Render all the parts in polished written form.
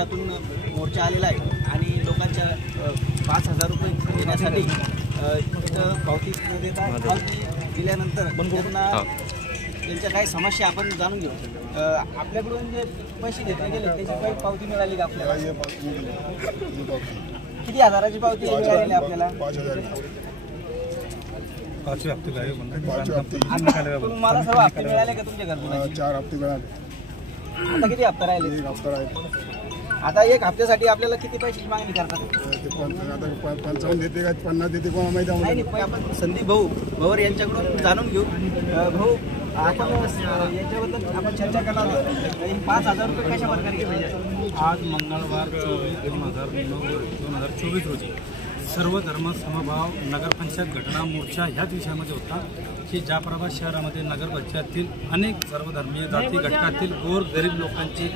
शहरातून मोर्चा आलेला आहे आणि लोकांच्या 5,000 रुपये देण्यासाठी तिथं पावती देतात. पावती दिल्यानंतर त्यांना त्यांच्या काही समस्या आपण जाणून घेऊ. आपल्याकडून जे पैसे घेतले गेले त्याची काही पावती मिळाली का आपल्याला? किती हजाराची पावती मिळालेली आपल्याला? 5,000. तुम्हाला सर्व हप्ते मिळाले का तुमच्या घरकुलाचे? 4 हप्ते मिळाले. आता किती हप्ता राहिले? 1 हप्ता राहिले. आता 1 हप्त्यासाठी आपल्याला किती पैशाची मागणी करतात? ते 55 देते का 50 देते कोणा माहिती आहे? नाही, आपण संदीप भाऊ यांच्याकडून जाणून घेऊ. भाऊ, आपण याच्याबद्दल आपण चर्चा करणार आहोत. 5,000 रुपये कशा प्रकारे घेतले? आज मंगळवार 24/9/2024 रोजी सर्व धर्म समभाव नगरपंचायत घटना मोर्चा ह्याच विषयामध्ये होता की जाफराबाद शहरामध्ये नगरपंचायतीतील अनेक सर्वधर्मीय जाती घटकातील गोर गरीब लोकांचे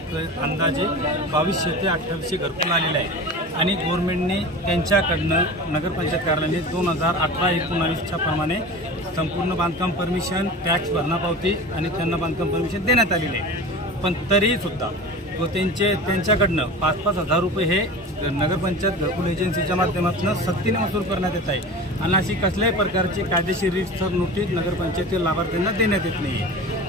अंदाजे 2200 ते 2800 घरकुल आलेले आहे आणि गव्हर्नमेंटने त्यांच्याकडनं नगरपंचायत कार्यालयाने 2018-19च्या प्रमाणे संपूर्ण बांधकाम परमिशन, टॅक्स भरणा पावती आणि त्यांना बांधकाम परमिशन देण्यात आलेले आहे. पण तरीसुद्धा व त्यांच्याकडनं 5-5 हजार रुपये हे नगरपंचायत घरकुल एजन्सीच्या माध्यमातून सक्तीने वसूल करण्यात येत आहे आणि अशी कसल्याही प्रकारची कायदेशीर रीतसर नोटीस नगरपंचायतीतील लाभार्थ्यांना देण्यात येत नाही.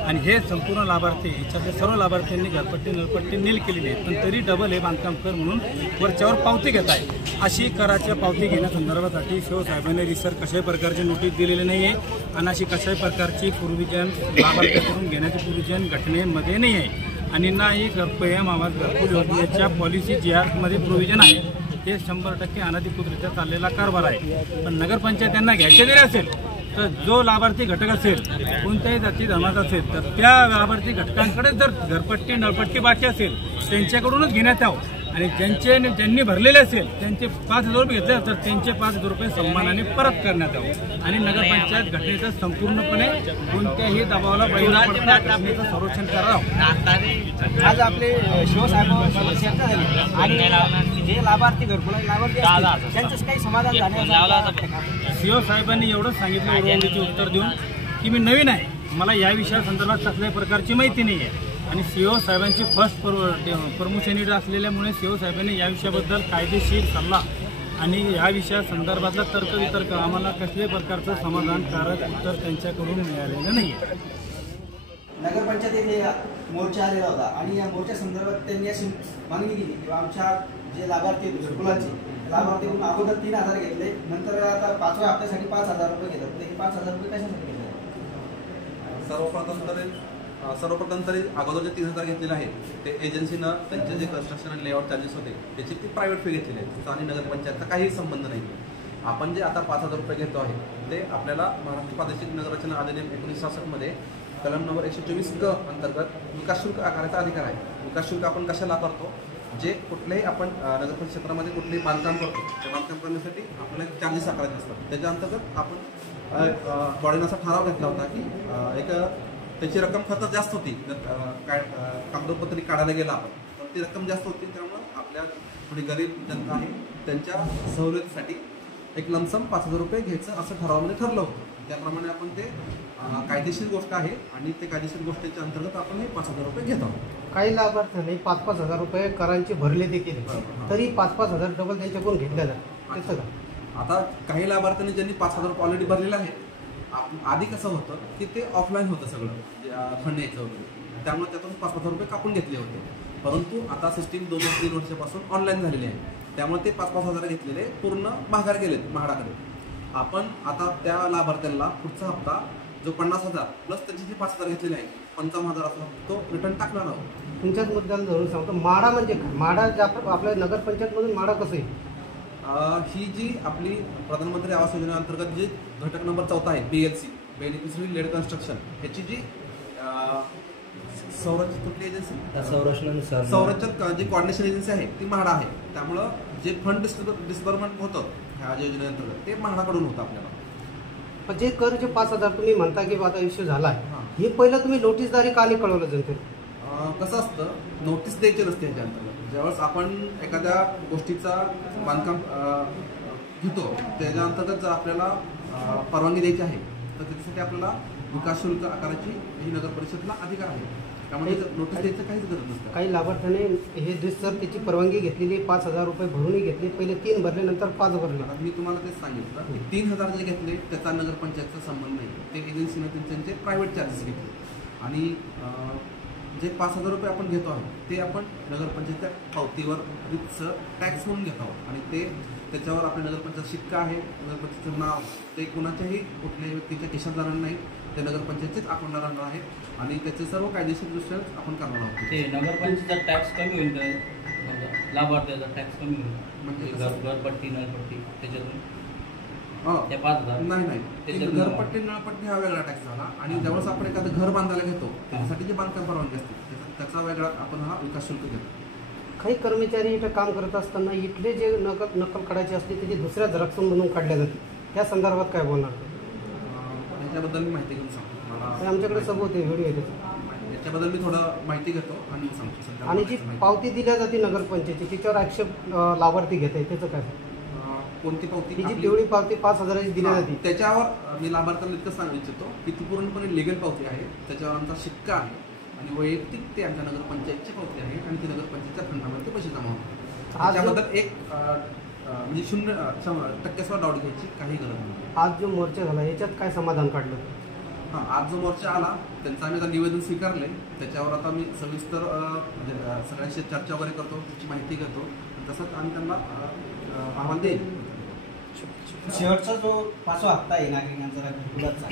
आणि हे संपूर्ण लाभार्थी याच्यातल्या सर्व लाभार्थ्यांनी घरपट्टी नळपट्टी नील केलेली आहे, पण तरी डबल हे बांधकाम कर म्हणून वरच्यावर पावती घेत आहे. अशी कराच्या पावती घेण्यासंदर्भासाठी शिवसाहेबांनी रिसर कशाही प्रकारची नोटीस दिलेली नाही आहे आणि अशी कशाही प्रकारची प्रोव्हिजन लाभार्थ्याकडून घेण्याची प्रोव्हिजन घटनेमध्ये नाही आहे आणि नाही PM आवाज घरकुल योजनेच्या पॉलिसी GR मध्ये प्रोव्हिजन आहे. हे 100% अनधिकृतरित्या चाललेला कारभार आहे. पण नगरपंचायत त्यांना घ्यायचे जरी असेल तर जो लाभार्थी घटक असेल, कोणत्याही जाती धर्माचा असेल, तर त्या लाभार्थी घटकांकडे जर घरपट्टी नळपट्टी बाकी असेल त्यांच्याकडूनच घेण्यात यावं आणि ज्यांनी भरलेले असेल त्यांचे 5,000 रुपये घेतले तर त्यांचे 5,000 रुपये सन्मानाने परत करण्यात यावं आणि नगरपंचायत घटनेचं संपूर्णपणे कोणत्याही दबावाला बळी न पडता घटनेचं संरक्षण करावं. आज आपले शिवसाहेबांशी चर्चा झाली आणि जे लाभार्थी घरकुलाचे लाभार्थी असतील त्यांचंच काही समाधान झालं. शिवसाहेबांनी एवढंच सांगितलं उडवणीचे उत्तर देऊन की मी नवीन आहे, मला या विषयासंदर्भात कसल्याही प्रकारची माहिती नाही आहे आणि साहेबांची फर्स्ट प्रमोशन लीडर असलेल्यामुळे साहेबांनी या विषयाबद्दल कायदेशीर सल्ला आणि या विषयासंदर्भातला तर्कवितर्क आम्हाला कसल्याही प्रकारचं समाधानकारक उत्तर त्यांच्याकडून मिळालेलं नाही आहे. नगरपंचायतीत मोर्चा आलेला होता आणि या मोर्चा संदर्भात त्यांनी अशी मागणी केली की आमच्या जे लाभार्थी घरकुलाचे लाभार्थीकडून अगोदर 3,000 घेतले, नंतर आता 5व्या हप्त्यासाठी 5,000 रुपये घेतात. ते 5,000 रुपये कशासाठी घेतले? सर्वप्रथम तरी अगोदर जे 3,000 घेतलेले आहेत ते एजन्सीनं त्यांचे जे कन्स्ट्रक्शन आणि लेआउट चार्जेस होते त्याची ती प्रायव्हेट फी घेतलेली आहे. त्याचा आणि नगरपंचायतचा काहीही संबंध नाही. आपण जे आता 5,000 रुपये घेतो आहे ते आपल्याला महाराष्ट्र प्रादेशिक नगररचना अधिनियम 1966 मध्ये कलम नंबर 124 अंतर्गत विकास शुल्क आकारण्याचा अधिकार आहे. विकास शुल्क आपण कशाला करतो? जे कुठल्याही आपण नगरपंचायत क्षेत्रामध्ये कुठलेही बांधकाम करतो त्या बांधकाम करण्यासाठी आपल्याला चार्जेस आकारायचे असतात. त्याच्या अंतर्गत आपण बॉडीने असा ठराव घेतला होता की एक त्याची रक्कम खर्च जास्त होती, कागदोपत्री काढायला गेला आपण तर ती रक्कम जास्त होती. त्यामुळं आपल्या थोडी गरीब जनता आहे त्यांच्या सवलतीसाठी एक लमसम 5,000 रुपये घ्यायचं असं ठरावामध्ये ठरलं होतं. त्याप्रमाणे आपण ते कायदेशीर गोष्ट आहे आणि ते कायदेशीर गोष्टीच्या अंतर्गत आपण हे 5,000 रुपये घेत आहोत. काही लाभार्थ्यांनी 5-5 हजार रुपये करांचे भरले देखील तरी 5-5 हजार डबल त्यांच्याकडून घेतल्या जातात. आता काही लाभार्थ्यांनी ज्यांनी 5,000 रुपये ऑलरेडी भरलेलं आहे, आधी कसं होतं की ते ऑफलाईन होतं सगळं फंड यायचं वगैरे, त्यामुळे त्यातून 5,000 रुपये कापून घेतले होते. परंतु आता सिस्टीम 2-3 वर्षापासून ऑनलाईन झालेली आहे, त्यामुळे ते 5-5 हजार घेतलेले पूर्ण माघार गेलेत म्हाडाकडे. आपण आता त्या लाभार्थ्यांना पुढचा हप्ता जो 50,000 प्लस त्याची जी 5,000 घेतलेली आहे 55,000 असा तो रिटर्न टाकणार आहोत. तुमच्याच मुद्द्याला धरून सांगतो, माडा म्हणजे माडा आपल्या नगरपंचायतमधून माडा कसं आहे? ही जी आपली प्रधानमंत्री आवास योजनेअंतर्गत जी घटक नंबर 4 आहे BLC बेनिफिशरी लेड कन्स्ट्रक्शन, ह्याची जी संरक्षण जी कॉर्डिनेशन एजन्सी आहे ती म्हाडा आहे. त्यामुळं जे फंड डिस्बर्समेंट होतं ह्या योजनेअंतर्गत ते म्हाडाकडून होतं आपल्याला. पण जे कर जे 5,000 तुम्ही म्हणता की आता इश्यू झाला आहे, हे पहिलं तुम्ही नोटीसद्वारे का नाही कळवलं जनतेला? कसं असतं, नोटीस द्यायची नसते ह्याच्या अंतर्गत. ज्यावेळेस आपण एखाद्या गोष्टीचा बांधकाम घेतो त्याच्या अंतर्गत जर आपल्याला परवानगी द्यायची आहे तर त्याच्यासाठी आपल्याला विकास शुल्क आकाराची ही नगर परिषदेला अधिकार आहे. त्यामुळे नोटीस द्यायचं काहीच गरज नसतं. काही लाभार्थ्याने हे सर त्याची परवानगी घेतलेली 5,000 रुपये भरूनही घेतले, पहिले 3 भरले नंतर 5 भरले. आता मी तुम्हाला तेच सांगितलं की 3,000 जे घेतले त्याचा नगरपंचायतचा संबंध नाही. ते एजन्सीने त्यांचे प्रायव्हेट चार्जेस घेतले आणि जे 5,000 रुपये आपण घेतो आहोत ते आपण नगरपंचायतच्या पावतीवर टॅक्स म्हणून घेतो आहोत आणि ते त्याच्यावर आपल्या नगरपंचायत शिक्का आहे, नगरपंचायतचं नाव ते कुणाच्याही कुठल्याही व्यक्तीच्या खिशात जाणार नाही, ते नगरपंचायतचेच अकाउंटला राहणार आहे आणि त्याचे सर्व कायदेशीर दृष्ट्या आपण करणार आहोत. ते नगरपंचायतचा टॅक्स कमी होईल काय? लाभार्थ्याचा टॅक्स कमी होईल म्हणजे घरपट्टी नळपट्टी त्याच्यातून त्या 5,000 नाही घरपट्टी नळपट्टी हा वेगळा टॅक्स झाला आणि ज्यावेळेस आपण एखादं घर बांधायला घेतो त्यासाठी जे बांधकाम परवानगी असते त्याचा वेगळा आपण हा विकास शुल्क घेतो. काही कर्मचारी इथं काम करत असताना इथले जे नकल काढायची असते त्याची दुसऱ्या झेरॉक्स बनवून काढल्या जाते, त्या संदर्भात काय बोलणार? याच्याबद्दल मी माहिती घेऊन सांगतो मला. आमच्याकडे सबूत आहे, व्हिडिओ आहे. याच्याबद्दल मी थोडं माहिती घेतो आणि सांगतो. आणि जी पावती दिल्या जाते नगरपंचायतची त्याच्यावर आक्षेप लाभार्थी घेत आहे, त्याचं काय? कोणती पावती? जी पिवळी पावती 5,000 दिली जाते त्याच्यावर मी लाभार्थ्याला इतकं सांगू इच्छितो की ती पूर्णपणे लिगल पावती आहे, त्याच्यावर आमचा शिक्का आहे आणि वैयक्तिक ते आमच्या नगरपंचायतची पावती आहे आणि ती नगरपंचायतच्या फंडामध्ये पैसे जमा होतात. त्याच्याबद्दल एक म्हणजे 0% डाऊट घ्यायची काही गरज नाही. आज जो मोर्चा झाला याच्यात काय समाधान काढलं? हां, आज जो मोर्चा आला त्यांचं आम्ही आता निवेदन स्वीकारले, त्याच्यावर आता मी सविस्तर म्हणजे सगळ्यांशी चर्चा वगैरे करतो, त्याची माहिती घेतो, तसंच आम्ही त्यांना अहवाल देईल. शेवटचा जो 5वा हप्ता आहे नागरिकांचा घरकुलाचा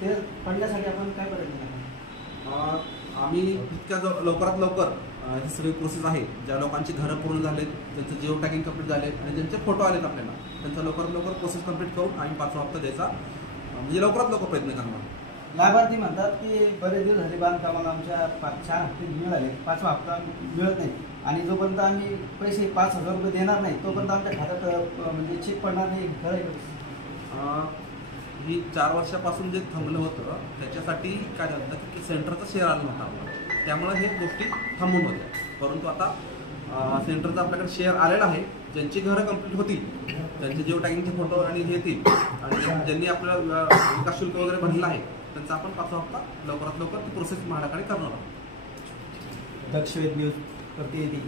ते पडण्यासाठी आपण काय प्रयत्न करणार? आम्ही जितक्या लवकरात लवकर ही सगळी प्रोसेस आहे, ज्या लोकांची घरं पूर्ण झालेत, त्यांचं जिओ टॅगिंग कंप्लीट झाले आणि ज्यांचे फोटो आलेत आपल्याला, त्यांचा लवकरात लवकर प्रोसेस कंप्लीट करून आम्ही 5वा हप्ता द्यायचा म्हणजे लवकरात लवकर प्रयत्न करणार. लाभार्थी म्हणतात की बरेच दिवस झाले बांधकामाला आमच्या 4 हप्ते मिळाले, 5वा हप्ता मिळत नाही आणि जोपर्यंत आम्ही पैसे 5,000 रुपये देणार नाही तोपर्यंत आमच्या खात्यात म्हणजे चेक पडणार नाही. खरं आहे? ही 4 वर्षापासून जे थांबलं होतं त्याच्यासाठी काय झालं की सेंटरचा शेअर आला नव्हता आपला, त्यामुळे हे गोष्टी थांबून होत्या. परंतु आता सेंटरचा आपल्याकडे शेअर आलेला आहे. ज्यांची घरं कंप्लीट होतील, त्यांचे जिओ टॅगिंगचे फोटो आणि हे येतील आणि ज्यांनी आपल्याला विकास शुल्क वगैरे भरलेलं आहे त्यांचा आपण 5वा हप्ता लवकरात लवकर ती प्रोसेस माझ्याकडे करणार आहोत. दक्षवेध न्यूज प्रतिनिधी